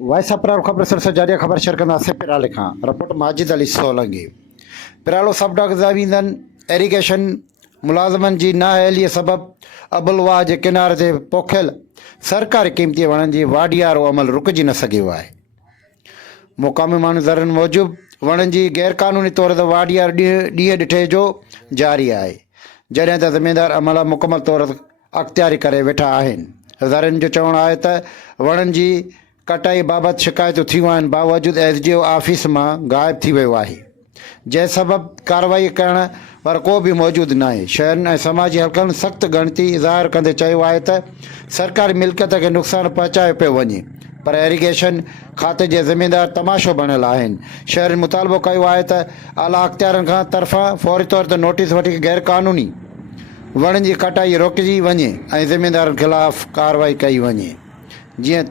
वाइस अप्रैल खबर सर जारी खबर शेयर कंदासीं पिराले खां रिपोर्ट माजिद अली सोलंगी। पिरालो सब डॉक्टर एरीगेशन मुलाज़मनि जी नाअहलीअ सबबि अबुलवाह जे किनारे ते पोखियल सरकारी क़ीमती वणनि जी वाढियारो अमल रुकिजी न सघियो आहे। मुक़ामी माण्हुनि मूजिबि वणनि जी गैरक़ानूनी तौर ते वाढियार ॾींहं ॾिठे जो जारी आहे, जॾहिं त ज़मीनदार अमल मुकमल तौर ते अख़्तियारी करे वेठा आहिनि। ज़रनि जो चवणु आहे त वणनि जी कटाई बाबति शिकायतूं थियूं आहिनि, बावजूदि SDO ऑफिस मां ग़ाइबु थी वियो आहे, जंहिं सबबि कार्रवाई करण पर को बि मौजूदु न आहे। शहरनि ऐं समाजी हल्कनि सख़्तु ॻणती ज़ाहिर कंदे चयो आहे त सरकारी मिल्कियत खे नुक़सानु पहुचायो पियो वञे, पर एरीगेशन खाते जे ज़मीनदार तमाशो बणियल आहिनि। शहरनि मुतालबो कयो आहे त आला अख़्तियारनि खां तरफ़ां फौरी तौर ते नोटिस वठी गैरक़ानूनी वणनि जी कटाई रोकिजी वञे ऐं ज़मीनदारनि ख़िलाफ़ कार्रवाई कई वञे। जीअं